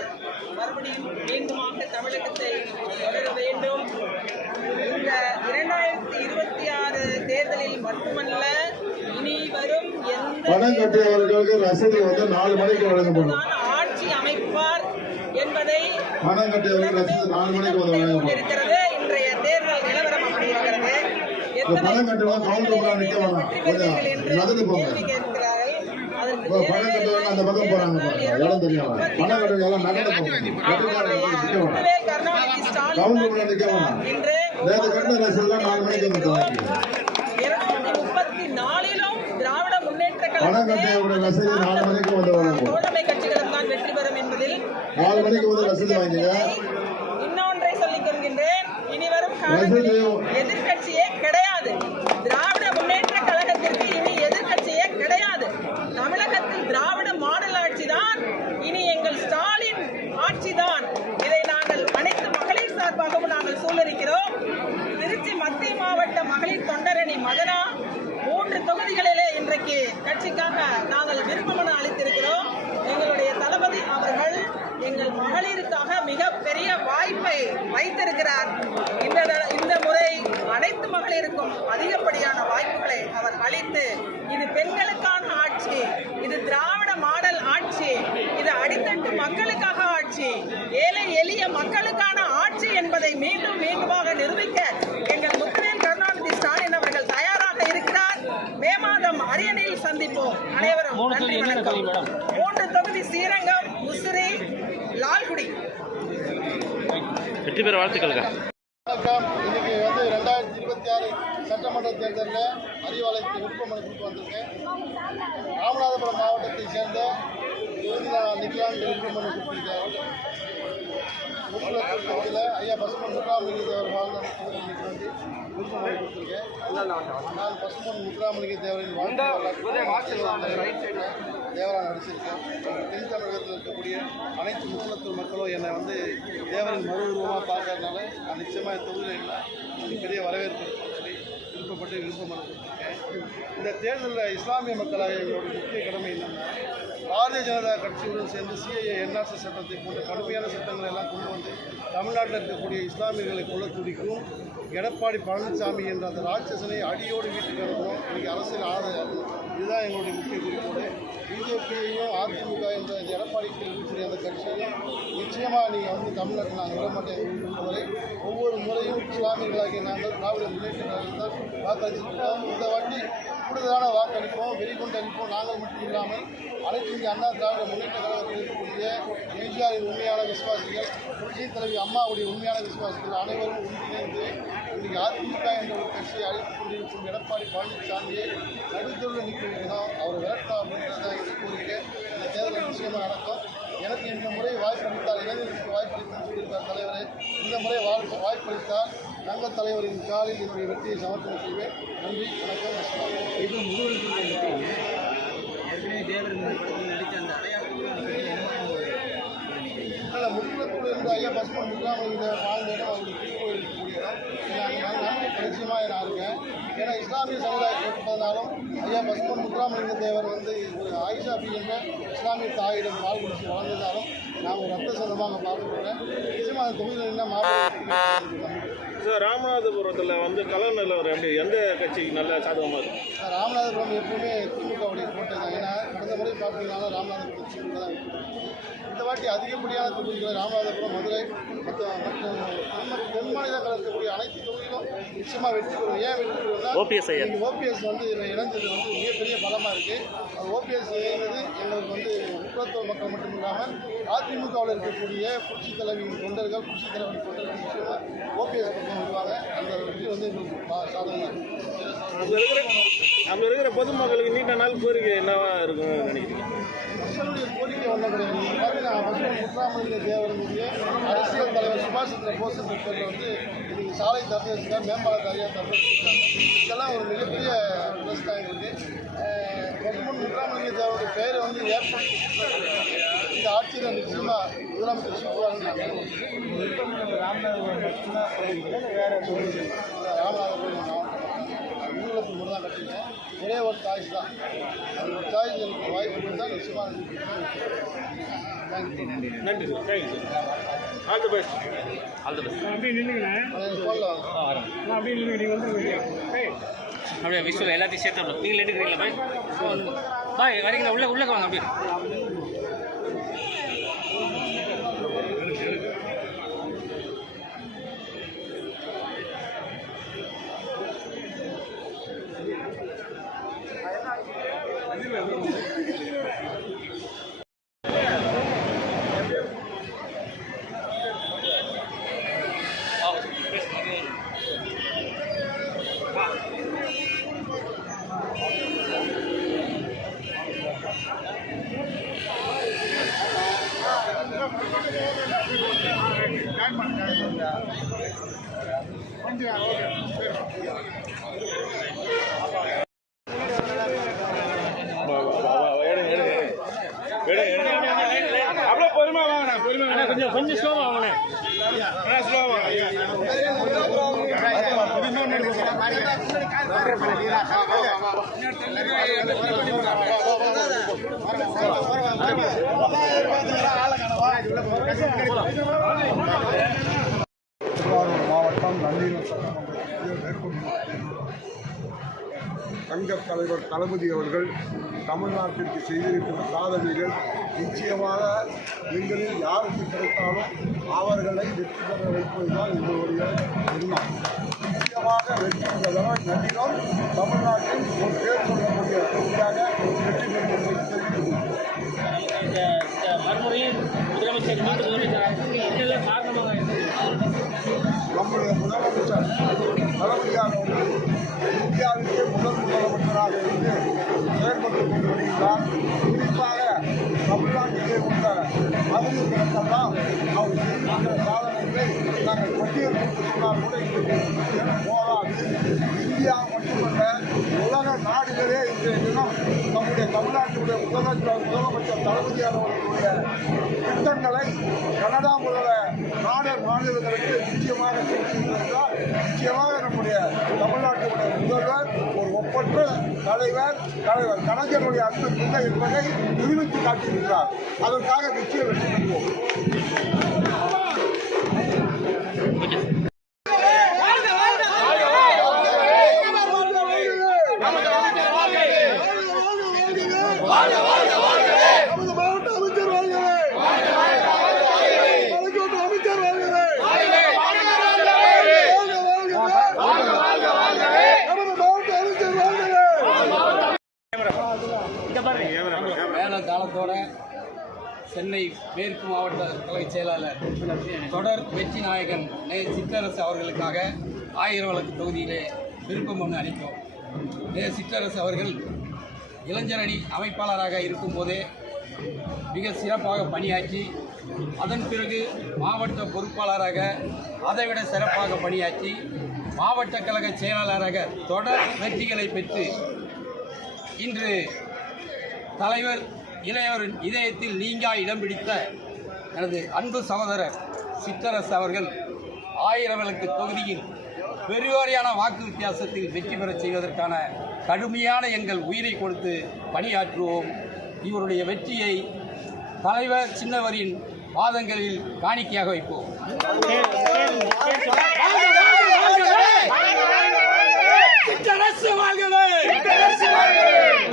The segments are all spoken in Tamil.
அவர்கள் மறுபடியும் மீண்டுமாக தமிழகத்தை தொடர வேண்டும். இந்த 2026 தேர்தலில் மட்டுமல்ல, இனி வரும் எந்த ஆட்சி அமைப்பார் என்பதை இருக்கிறது. இன்றைய தேர்தல் நிலவரம் அப்படி இருக்கிறது. கருணாநிதி ஸ்டாலின் 234 திராவிட முன்னேற்ற தோழமை கட்சிகளும் தான் வெற்றி பெறும் என்பதில் இன்னொன்றை சொல்லிக் கொள்கின்றேன். இனிவரும் காலங்களில் எதிர்கட்சியே கிடையாது. திராவிட முன்னேற்ற கழகத்திற்கு இனி எதிர்கட்சியே கிடையாது. தமிழகத்தில் திராவிட மாடல் ஆட்சி தான் இனி எங்கள் ஸ்டாலின் ஆட்சி தான். இதை நாங்கள் அனைத்து மகளிர் சார்பாகவும் நாங்கள் சூழலிக்கிறோம். திருச்சி மத்திய மாவட்ட மகளிர் தொண்டரணி மகனா 3 தொகுதிகளிலே இன்றைக்கு கட்சிக்காக நாங்கள் விருப்பமனு அளித்திருக்கிறோம். எங்களுடைய தளபதி அவர்கள் எங்கள் மகளிருக்காக மிகப்பெரிய வாய்ப்பை வைத்திருக்கிறார். இந்த முறை அனைத்து மகளிருக்கும் அதிகப்படியான வாய்ப்புகளை அவர் அளித்து, இது பெண்களுக்கான ஆட்சி, இது திராவிட மாடல் ஆட்சி, இது அடித்தட்டு மக்களுக்காக ஆட்சி, ஏழை எளிய மக்களுக்கான ஆட்சி என்பதை மீண்டும் மீண்டுமாக நிரூபிக்க எங்கள் முத்துவேல் கருணாநிதி ஸ்டாலின் அவர்கள் தயாராக இருக்கிறார். மே மாதம் அரியணையில் சந்திப்போம். அனைவரும் நன்றி, வணக்கம். 3 தொகுதி ஸ்ரீரங்கம், முசிறி, லால்குடி. வெற்றி பெற வாழ்த்துக்கள். வணக்கம். இன்னைக்கு 2026 சட்டமன்ற தேர்தலில் அறிவாலயத்துக்கு விருப்பமனு கொடுத்து வந்திருக்கேன். ராமநாதபுரம் மாவட்டத்தை சேர்ந்த நிக்கலாந்து விருப்பமனு கொடுத்திருக்காரு. தொகுதியில் ஐயா பசுமன் முத்துராமலிங்க தேவர் வாழ்ந்த விருப்பமனு கொடுத்துருக்கேன். நான் பசுமன் முத்துராமலிங்க தேவரின் தேவராக நடிச்சிருக்கேன். தென் தமிழகத்தில் இருக்கக்கூடிய அனைத்து முக்குளத்தூர் மக்களும் என்னை தேவரின் மறு உருவமாக பார்க்கறதுனால நான் நிச்சயமாக தொகுதியில் பெரிய வரவேற்பு சொல்லி விருப்பப்பட்டு விருப்பமனு கொடுத்துருக்கேன். இந்த தேர்தலில் இஸ்லாமிய மக்களாக எங்களோட முக்கிய கடமை என்னென்னா, பாரதிய ஜனதா கட்சியுடன் சேர்ந்து சிஏஏ என்ஆர்சி சட்டத்தை போன்ற கடுமையான சட்டங்களை எல்லாம் கொண்டு வந்து தமிழ்நாட்டில் இருக்கக்கூடிய இஸ்லாமியர்களை கொல்ல துடிக்கும் எடப்பாடி பழனிசாமி என்ற அந்த ராட்சசனை அடியோடு வீட்டுக்கு அனுப்பணும். இன்றைக்கி அரசியல் ஆதரவு இதுதான் எங்களுடைய முக்கிய குறிக்கோடு. பிஜேபியையும் அதிமுக என்ற இந்த எடப்பாடிக்கு இருக்கக்கூடிய அந்த கட்சியையும் நிச்சயமாக நீங்கள் தமிழ்நாட்டில் நாங்கள் விட மாட்டேன் வரை ஒவ்வொரு முறையும் இஸ்லாமியர்களாகிய நாங்கள் திராவிட முன்னேற்ற கழகத்தால் வாக்களிச்சிருக்கோம். இந்த வாட்டி கூடுதலான வாக்களிப்போம், வெறிகொண்டு அளிப்போம். நாங்கள் மட்டும் இல்லாமல் அனைத்து இந்திய அண்ணா திராவிட முன்னேற்ற கழகத்தில் இருக்கக்கூடிய எம்ஜிஆரின் உண்மையான விசுவாசிகள், புரட்சி தலைவி அம்மாவுடைய உண்மையான விசுவாசிகள் அனைவரும் ஒன்றிணைந்து இன்றைக்கு அதிமுக என்ற ஒரு கட்சியை அழைத்துக் கொண்டிருக்கும் எடப்பாடி பழனிசாமியை நடுத்தருவில் நிற்க வைக்கணும், அவர் விரட்டணும் அப்படின்றத கோரிக்கை இந்த தேர்தல் நிச்சயமாக நடக்கும். எனக்கு இந்த முறை வாய்ப்பளித்தால், இளைஞர்களுக்கு வாய்ப்பளித்தால் சொல்லியிருக்கார் தலைவரே, இந்த முறை வாய்ப்பளித்தால் தங்கள் தலைவரின் காலில் என்னுடைய வெற்றியை சமர்ப்பணம் செய்வேன். நன்றி, வணக்கம். இது முக்குளத்தூர் என்ற ஐயா பசுமன் முத்துராமலிங்க வாழ்ந்த இடம் அவருடைய திருக்கோயில் இருக்கக்கூடிய இடம். நன்றி நிச்சயமாக நான் இருக்கேன். ஏன்னா இஸ்லாமிய சமுதாயத்தை இருப்பதனாலும் ஐயா பசுமன் முத்துராமலிங்க தேவர் ஒரு ஆயிஷாபி என்ற இஸ்லாமிய தாயிடம் பால் குடிச்சு வளர்ந்ததாலும் நான் ஒரு ரத்த சொந்தமாக பார்த்துக்கிறேன். நிச்சயமாக அந்த தொகுதியில் என்ன மாற்றம். சார், ராமநாதபுரத்தில் கலர் நிலவரம் எப்படி, எந்த கட்சிக்கு நல்ல சாதகமாக இருக்கும்? ராமநாதபுரம் எப்பவுமே திமுகவுடைய கோட்டை தான். ஏன்னா கடந்த முறை பார்த்தீங்கன்னா ராமநாதபுரம் திமுக தான். இந்த வாட்டி அதிகப்படியான தொகுதிகள் ராமநாதபுரம், மதுரை மற்றும் தென் மாநிலங்கள் இருக்கக்கூடிய அனைத்து தொகுதிகளும் நிச்சயமாக வெற்றி பெறும். ஏன் வெற்றி பெறுவோம்னா ஓபிஎஸ் இதில் இணைஞ்சது மிகப்பெரிய பலமாக இருக்குது. அது ஓபிஎஸ் இணைந்தது எங்களுக்கு முக்குளத்தூர் மக்கள் மட்டும் இல்லாமல் அதிமுகவில் இருக்கக்கூடிய புரட்சி தலைவியின் தொண்டர்கள், புரட்சி தலைவரின் தொண்டர்கள் நிச்சயமாக ஓபிஎஸ் பக்கம் வருவாங்க. அந்த வெற்றி எங்களுக்கு சாதகமாக இருக்கும். அங்கே இருக்கிற பொதுமக்களுக்கு நீண்ட நாள் கோரிக்கை என்னவா இருக்குன்னு நினைக்கிறீங்க? மக்களுடைய கோரிக்கை ஒன்றும் கிடையாது. பார்த்தீங்கன்னா பசுமன் முத்துராமலிங்க தேவருடைய அரசியல் தலைவர் சுபாஷ் சந்திர போஸ் என்ற பேரில் இன்னைக்கு சாலை திறந்து வச்சுருக்காங்க, மேம்பால தனியாக திறந்து வச்சுருக்காங்க. இதெல்லாம் ஒரு மிகப்பெரிய ப்ளஸ் தான் எங்களுக்கு. பசுமன் முத்துராமலிங்க தேவருடைய பெயரை ஏற்படுத்தி இந்த ஆட்சியில் நிச்சயமாக முதலமைச்சர் சொல்லுவாங்கன்னு நாங்கள் ராமநாதபுரம் மட்டும்தான் வேறு ராமநாதபுரம் மாவட்டம் முன்னூலத்தில் மட்டும் தான் கட்டிங்க. ஒரே ஒரு சாய்ஸ் தான். அந்த ஒரு சாய்ஸ் எனக்கு வாய்ப்பு இருந்தால் நிச்சயமாக தேங்க்யூ. நன்றி sir, thank you sir. All the best. All the best. அப்படியே நில்லுங்கண்ணே. சொல்லலாம். அப்படியே நில்லுங்க. நீங்கள் வந்துருங்க. அப்படியே விஷயம் எல்லாத்தையும் சேர்த்து நீங்கள் எடுக்கிறீங்களா பாய் வரீங்களா உள்ள வாங்க அப்படியே அப்படியே பொறுமையா வாங்க, பொறுமையா கொஞ்சம் ஸ்லோவாக வாங்கண்ணே. ஸ்லோவா திருவாரூர் மாவட்டம் நல்லினம் சட்டமன்றத்தில் மேற்கொண்டிருக்கிறேன். சங்க தலைவர் தளபதி அவர்கள் தமிழ்நாட்டிற்கு செய்திருக்கிற சாதனைகள் நிச்சயமாக எங்களில் யாருக்கு கிடைத்தாலும் அவர்களை வெற்றி பெற வைப்பதுதான் எங்களுடைய எண்ணம். நிச்சயமாக வெற்றி பெறுவதால் நல்லினம் தமிழ்நாட்டில் ஒரு பேர் சொல்லக்கூடிய தொகுதியாக வெற்றி பெறும் என்பதை தெரிவித்துள்ளோம். மறுமுறையில் முதலமைச்சர் இதெல்லாம் காரணமாக நம்முடைய முதலமைச்சர் தளபதியாக இந்தியாவிலேயே முதலமைச்சராக இருந்து செயல்பட்டுக் கொண்டு வருகிறார். குறிப்பாக தமிழ்நாட்டிலே உள்ள மகளிர்களுக்கெல்லாம் அவர் செய்திருக்கிற சாதனைகளை நாங்கள் பட்டியலிட்டு சொன்னால் கூட இன்றைக்கு போராது. இந்தியா மட்டுமல்ல உலக நாடுகளே இன்றைய தினம் நம்முடைய தமிழ்நாட்டுடைய முதலமைச்சர் தளபதியார் அவர்களுடைய திட்டங்களை கனடா முதல மாநிலங்களுக்கு நிச்சயமாக சென்றிருந்தால் நிச்சயமாக நம்முடைய தமிழ்நாட்டுடைய முதல்வர் ஒரு ஒப்பற்ற தலைவர் கலைஞருடைய அன்பு பிள்ளை என்பதை நிரூபித்து காட்டியிருக்கிறார். அதற்காக நிச்சயம் வெற்றி பெறுவோம். காலத்தோட சென்னை மேற்கு மாவட்ட கழக செயலாளர் தொடர் வெற்றி நாயகன் சிற்றரசு அவர்களுக்காக 1000 விளக்கு தொகுதியிலே விருப்ப மனு அளித்தோம். சிற்றரசு அவர்கள் இளைஞரணி அமைப்பாளராக இருக்கும்போதே மிக சிறப்பாக பணியாற்றி அதன் பிறகு மாவட்ட பொறுப்பாளராக அதைவிட சிறப்பாக பணியாற்றி மாவட்ட கழக செயலாளராக தொடர் வெற்றிகளை பெற்று இன்று தலைவர் இளையவரின் இதயத்தில் நீங்கா இடம் பிடித்த எனது அன்பு சகோதரர் சிற்றரசு அவர்கள் 1000 விளக்கு தொகுதியில் பெருவாரியான வாக்கு வித்தியாசத்தில் வெற்றி பெறச் செய்வதற்கான கடுமையான எங்கள் உயிரை கொடுத்து பணியாற்றுவோம். இவருடைய வெற்றியை தலைவர் சின்னவரின் பாதங்களில் காணிக்கையாக வைப்போம். சிற்றரசு வாழ்கவே!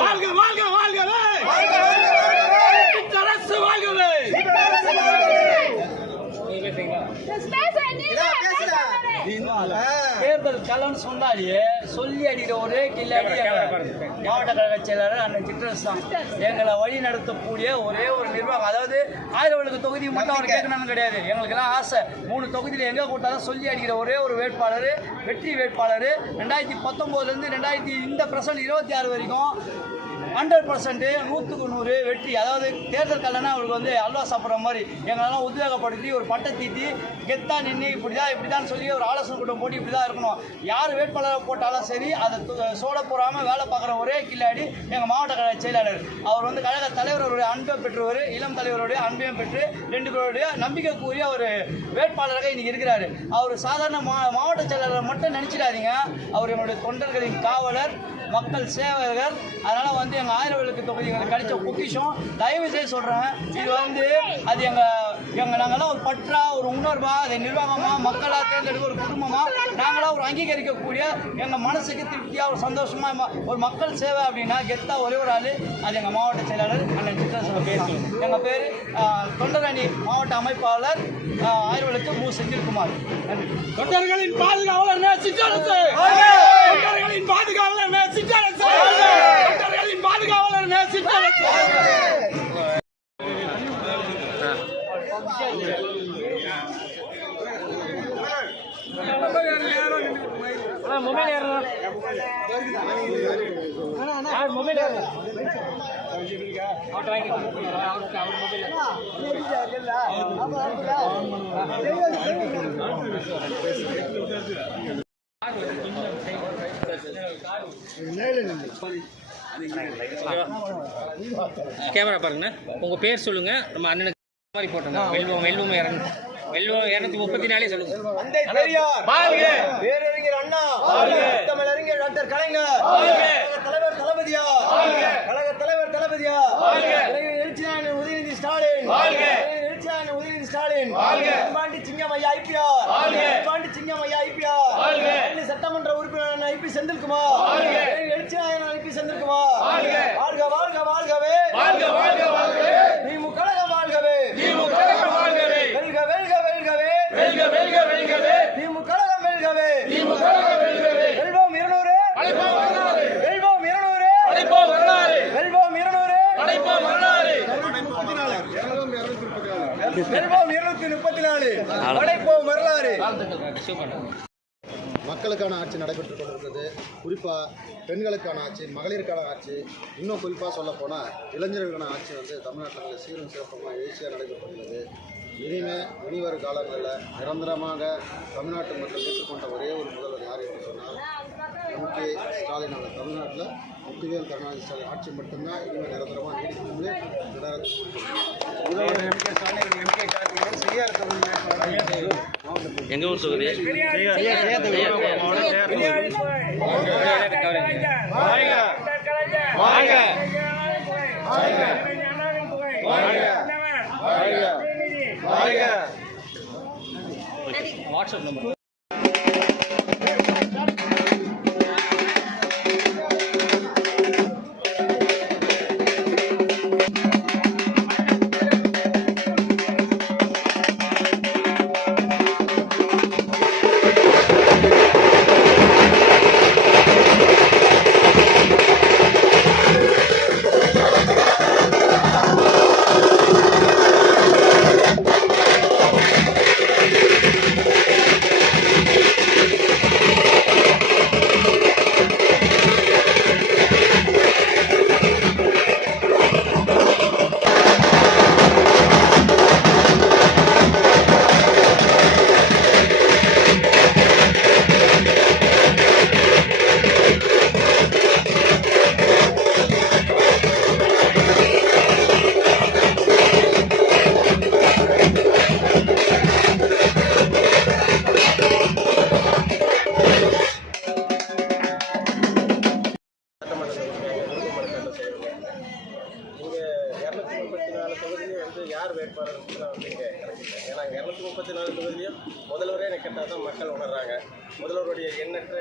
வாழ்க வாழ்க வாழ்கவே! சிற்றரசு வாழ்கவே! தேர்தல் களம்னு சொன்னாலே சொல்லி அடிக்கிற ஒரே கில்லாடி மாவட்ட கழக செயலாளர் அண்ணன் சிற்றரசு தான். எங்களை வழி நடத்தக்கூடிய ஒரே ஒரு நிர்வாகம். அதாவது 1000 விளக்கு தொகுதி மட்டும் அவர் கேட்கணும்னு கிடையாது. எங்களுக்கெல்லாம் ஆசை 3 தொகுதியில் எங்கே கூட்டாலும் சொல்லி அடிக்கிற ஒரே ஒரு வேட்பாளர், வெற்றி வேட்பாளர். 2019 இந்த பிரசன்ட் 26 வரைக்கும் 100% 100க்கு 100 வெற்றி. அதாவது தேர்தல் கல்லனா அவருக்கு அல்வா சாப்பிட்ற மாதிரி எங்களெல்லாம் உத்வேகப்படுத்தி ஒரு பட்டை தீட்டி கெத்தா நின்று இப்படிதான் சொல்லி ஒரு ஆலோசனை கூட்டம் போட்டு இப்படி தான் இருக்கணும். யார் வேட்பாளரை போட்டாலும் சரி அதை சோட போடாமல் வேலை பார்க்குற ஒரே கில்லாடி எங்கள் மாவட்ட கழக செயலாளர். அவர் கழக தலைவருடைய அன்பை பெற்றவர், இளம் தலைவருடைய அன்பையும் பெற்று 2 பேருடைய நம்பிக்கைக்குரிய ஒரு வேட்பாளராக இன்னைக்கு இருக்கிறார். அவர் சாதாரண மாவட்ட செயலாளர் மட்டும் நினச்சிடாதீங்க. அவர் என்னுடைய தொண்டர்களின் காவலர், மக்கள் சேவகர். அதனால வந்து எங்க ஆயிரம் விளக்கு தொகுதி எங்களுக்கு கிடைச்ச பொக்கிஷம். தயவு செய்து சொல்றேன், இது வந்து அது எங்க நாங்களாம் ஒரு பற்றா, ஒரு உணர்வா, அதை நிர்வாகமா, மக்களா தேர்ந்தெடுக்க ஒரு குடும்பமா நாங்களாம் ஒரு அங்கீகரிக்கக்கூடிய எங்க மனசுக்கு திருப்தியா ஒரு சந்தோஷமா ஒரு மக்கள் சேவை அப்படின்னா கெத்தா ஒரே ஒரு ஆளு, அது எங்க மாவட்ட செயலாளர் அண்ணன் சித்ரா பேர். எங்க பேரு தொண்டரணி மாவட்ட அமைப்பாளர் ஆயிரம் விளக்கு மு. செந்தில்குமார். நன்றி. தொண்டர்களின் பாதுகாவலர் சிற்றரசு, தொண்டர்களின் பாதுகாவலர் சிற்றரசு, தொண்டர்களின் பாதுகாவலர் சிற்றரசு. மொபைல் ஏறணும், மொபைல் ஏறணும். அவர்கிட்ட வாங்கி அவருக்கு அவர் மொபைல் கேமரா பாருங்கண்ணா. உங்கள் பேர் சொல்லுங்க. நம்ம அண்ணனுக்கு மாதிரி போட்டோங்க. வெல்வம் 234 சொல்லுங்க. தந்தை பெரியார் பேரறிஞர் அண்ணா, தமிழறிஞர் டாக்டர் கலைஞர், தலைவர் தளபதியார், கழக தலைவர் தளபதியார், எழுச்சியாளர் உதயநிதி ஸ்டாலின், எழுச்சியாளர் உதயநிதி ஸ்டாலின், பாண்டி சிங்கம் ஐயா ஐபிஆர், பாண்டி சிங்கம் ஐயா ஐபிஆர், சட்டமன்ற உறுப்பினர் ஐபி செந்தில்குமார், எழுச்சியாளர் ஐபி செந்தில்குமார். வாழ்க வாழ்க வாழ்கவே, திமுக கழகம் வாழ்கவே, வெல்க வெல்க வெல்கவே, திமுக கழகம் வெல்கவே, வெல்வோம் 200, வெல்வோம் 200, வெல்வோம் 200, வெல்வோம் 234, படைப்போம் வரலாறு. மக்களுக்கான ஆட்சி நடைபெற்றுக் கொண்டிருக்கிறது. குறிப்பாக பெண்களுக்கான ஆட்சி, மகளிருக்கான ஆட்சி, இன்னும் குறிப்பாக சொல்லப்போனால் இளைஞர்களுக்கான ஆட்சி வந்து தமிழ்நாட்டில் சீரும் சிறப்புமாக எழுச்சியாக நடைபெற்றுள்ளது. இனிவரும் காலங்களில் நிரந்தரமாக தமிழ்நாட்டு மக்கள் ஏற்றுக்கொண்ட ஒரே ஒரு முதல்வர் யார் என்று சொன்னால் எம்.கே. ஸ்டாலின் அவர். தமிழ்நாட்டில் முத்துவேல் கருணாநிதி ஸ்டாலின் ஆட்சி மட்டும்தான் இனிமேல் நிரந்தரமாக நீடிக்கிறது. முதல்வர் எம்.கே. ஸ்டாலின், எம்.கே. கார்த்திகேயன், செய்யார் தொகுதி எங்க ஊர் தொகுதி வாட்ஸ்அப் நம்பர். யார் வேட்பாளர் வந்து இங்கே கிடைக்கல. ஏன்னா 234 தொகுதியிலையும் முதல்வரே நிற்கிறதா தான் மக்கள் உணர்றாங்க. முதல்வருடைய எண்ணற்ற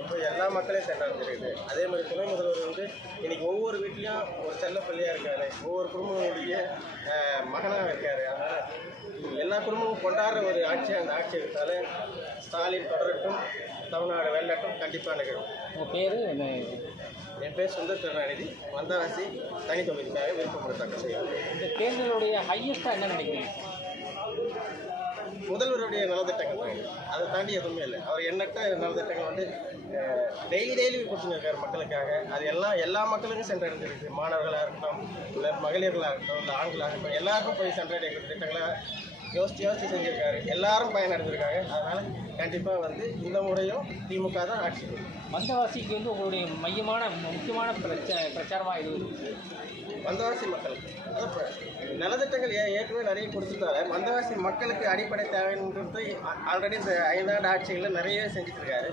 இப்போ எல்லா மக்களையும் சென்றடைஞ்சிருக்குது. அதே மாதிரி துணை முதல்வர் வந்து இன்னைக்கு ஒவ்வொரு வீட்லேயும் ஒரு செல்ல பிள்ளையாக இருக்காரு, ஒவ்வொரு குடும்பங்களுடைய மகனாக இருக்காரு. அதனால் எல்லா குடும்பமும் கொண்டாடுற ஒரு ஆட்சி, அந்த ஆட்சி எடுத்தாலே ஸ்டாலின் தொடரட்டும், தமிழ்நாடு வெள்ளட்டும் கண்டிப்பாக நிகழும். உங்கள் பேர் என்ன? என் பேர் சுந்தர் கருணாநிதி, வந்தவாசி தனி தொகுதிக்காக விருப்பப்பட தாக்கல் செய்யும். இந்த தேர்தலுடைய ஹையஸ்ட்டாக என்ன நினைக்கிறீங்க? முதல்வருடைய நலத்திட்டங்கள் தான். அதை தாண்டி எதுவுமே இல்லை. அவர் எண்ணற்ற நலத்திட்டங்கள் வந்து டெய்லி கொடுத்துன்னு இருக்கார் மக்களுக்காக. அது எல்லா மக்களுக்கும் சென்றடைஞ்சிருக்கு. மாணவர்களாக இருக்கட்டும், இல்லை மகளிர்களாக இருக்கட்டும், இல்லை ஆண்களாக இருக்கட்டும், எல்லாருக்கும் போய் சென்றடைகிற திட்டங்களை யோசிச்சு செஞ்சுருக்காரு. எல்லாரும் பயனடைஞ்சிருக்காங்க. அதனால் கண்டிப்பாக வந்து இந்த முறையும் திமுக தான் ஆட்சி. வந்தவாசிக்கு வந்து உங்களுடைய முக்கியமான பிரச்சாரமாக இது வந்தவாசி மக்களுக்கு நலத்திட்டங்கள் ஏற்கனவே நிறைய கொடுத்துட்டாரு. வந்தவாசி மக்களுக்கு அடிப்படை தேவைன்றது ஆல்ரெடி இந்த 5 ஆண்டு ஆட்சிகளில் நிறைய செஞ்சுட்ருக்காரு.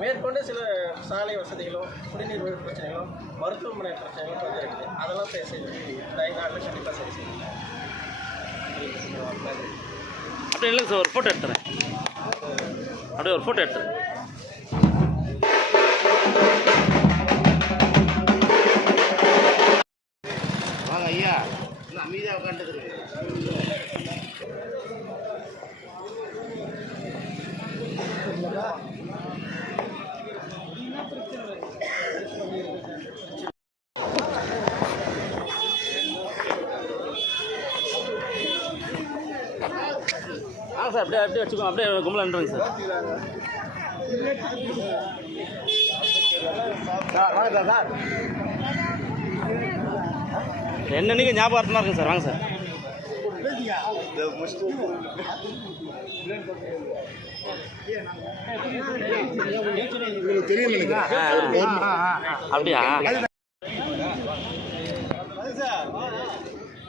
மேற்கொண்டு சில சாலை வசதிகளும் குடிநீர் பிரச்சனைகளும் மருத்துவமனை பிரச்சனைகளும் கொஞ்சம் இருக்குது. அதெல்லாம் பேசி இந்த 5 ஆண்டில் கண்டிப்பாக சரி செய்யுங்க. அப்படியே இல்லைங்க சார், ஒரு ஃபோட்டோ எடுத்துறேன். அப்படியே ஒரு ஃபோட்டோ எடுத்துறேன். வாங்க ஐயா, இன்னும் அமைதியாக உட்காந்துருக்கு. சார் அப்படியே வச்சுக்கோங்க, அப்படியே கும்பலான்றேங்க சார். வாங்க சார். என்னன்னைக்கு ஞாபகமாக இருக்குங்க சார். வாங்க சார். அப்படியா?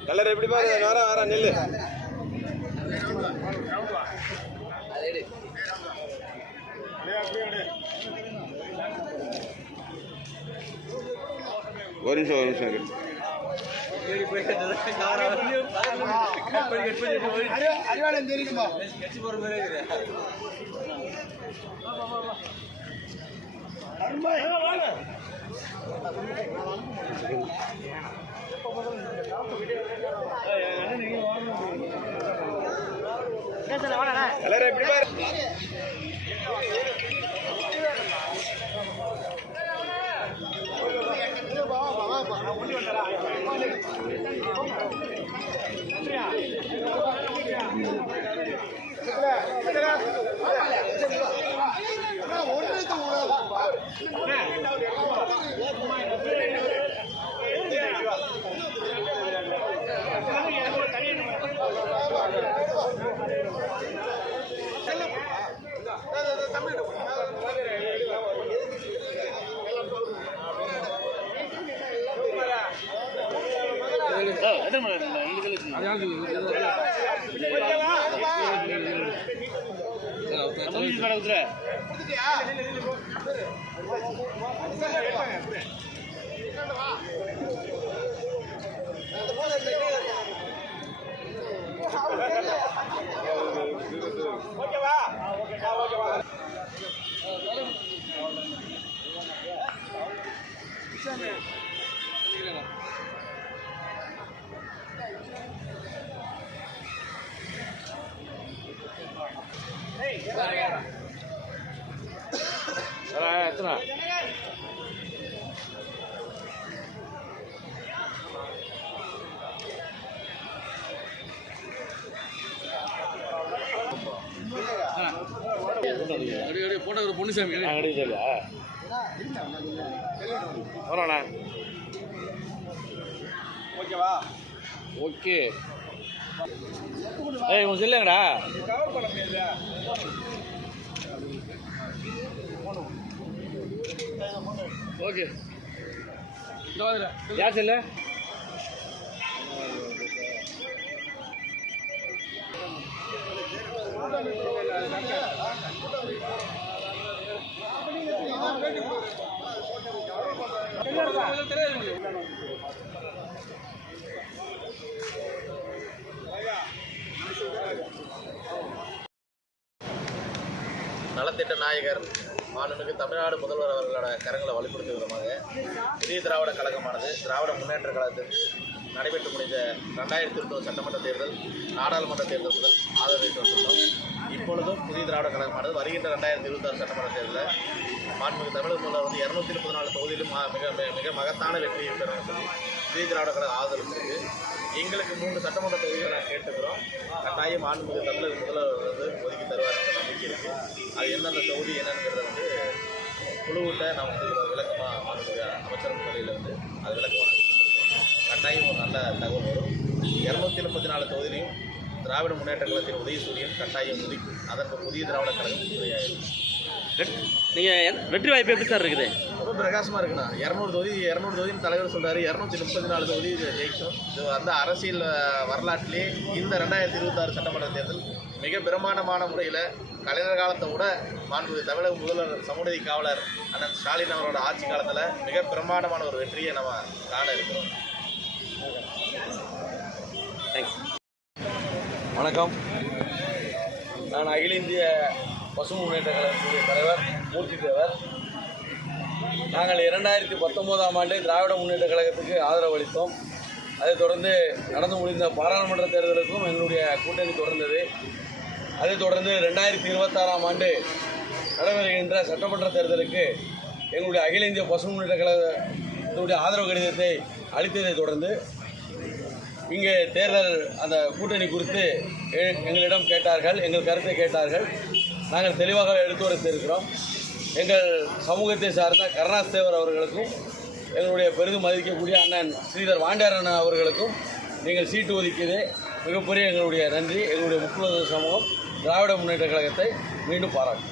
கலர் எப்படி பாருங்க. வர நெல்லு ஒரு நிமிஷம் அறிவாளன் தெரியுமா? கலர் எப்படி பாரு. எத்தனை போட்டோ பொண்ணுசாமி வரோண்ணா. ஓகேவா? ஓகே. ஏய் கொஞ்சம் இல்லைங்கடா. ஓகே. யார் செல்ல? நலத்திட்ட நாயகர் மாண்புமிகு தமிழ்நாடு முதல்வர் அவர்களோட கரங்களை வலுப்படுத்தும் விதமாக புதிய திராவிட கழகமானது திராவிட முன்னேற்ற கழகத்தில் நடைபெற்று முடிந்த 2021 சட்டமன்ற தேர்தல், நாடாளுமன்ற தேர்தல் முதல் ஆதரவு வந்துள்ளோம். இப்பொழுதும் புதிய திராவிட கழகமானது வருகின்ற 2026 சட்டமன்ற தேர்தலில் மாண்புமிகு தமிழக முதல்வர் வந்து 234 தொகுதியிலும் மிக மகத்தான வெற்றியை பெறும் சொல்லி புதிய திராவிட கழகம் ஆதரவு. எங்களுக்கு 3 சட்டமன்ற தொகுதிகளை நான் கேட்டுக்கிறோம். கட்டாயம் மாண்புமிகு தமிழக முதல்வர் வந்து ஒதுக்கி தருவார் என்ற நம்பிக்கை இருக்குது. அது எந்தெந்த தொகுதி என்னங்கிறத வந்து குழுவிட்ட நான் வந்து விளக்கமாக மாண்புமிகு அமைச்சர் முன்னிலையில் வந்து அது விளக்கமாக கட்டாயம் ஒரு நல்ல தகவல் வரும். 234 தொகுதியிலையும் திராவிட முன்னேற்ற கழகத்தின் உதயசூரியன் கட்டாயம் உதிக்கும். அதற்கு புதிய திராவிட கழகம் உறுதியாகும். நீங்கள் வெற்றி வாய்ப்பு எப்படி சார் இருக்குது? ரொம்ப பிரகாசமாக இருக்குண்ணா. 200 தொகுதின்னு தலைவர் சொல்கிறாரு. 234 தொகுதி ஜெயிச்சோம். இது வந்து அரசியல் வரலாற்றிலே இந்த 2026 சட்டமன்ற தேர்தல் மிக பிரமாண்டமான முறையில் கலைஞர் காலத்தை விட மாண்புமிகு தமிழக முதல்வர் சமூக காவலர் அண்ணன் ஸ்டாலின் அவரோட ஆட்சி காலத்தில் மிக பிரமாண்டமான ஒரு வெற்றியை நம்ம காண இருக்கிறோம். தேங்க்ஸ். வணக்கம். நான் அகில இந்திய பசு முன்னேற்ற கழகத்துடைய தலைவர் மூர்த்தி தேவர். நாங்கள் 2019ஆம் ஆண்டு திராவிட முன்னேற்ற கழகத்துக்கு ஆதரவு அளித்தோம். அதைத் தொடர்ந்து நடந்து முடிந்த பாராளுமன்ற தேர்தலுக்கும் எங்களுடைய கூட்டணி தொடர்ந்தது. அதைத் தொடர்ந்து 2026ஆம் ஆண்டு நடைபெறுகின்ற சட்டமன்ற தேர்தலுக்கு எங்களுடைய அகில இந்திய பசு முன்னேற்ற கழகத்துடைய ஆதரவு கடிதத்தை அளித்ததை தொடர்ந்து இங்கே தேர்தல் அந்த கூட்டணி குறித்து எங்களிடம் கேட்டார்கள், எங்கள் கருத்தை கேட்டார்கள். நாங்கள் தெளிவாக எடுத்துரைத்திருக்கிறோம். எங்கள் சமூகத்தை சார்ந்த கருணாஸ் தேவர் அவர்களுக்கும் எங்களுடைய பெரிதும் மதிக்கக்கூடிய அண்ணன் ஸ்ரீதர் வாண்டியாரன் அவர்களுக்கும் நீங்கள் சீட்டு ஒதுக்கியதே மிகப்பெரிய எங்களுடைய நன்றி. எங்களுடைய முக்குள சமூகம் திராவிட முன்னேற்ற கழகத்தை மீண்டும் பாராட்டும்.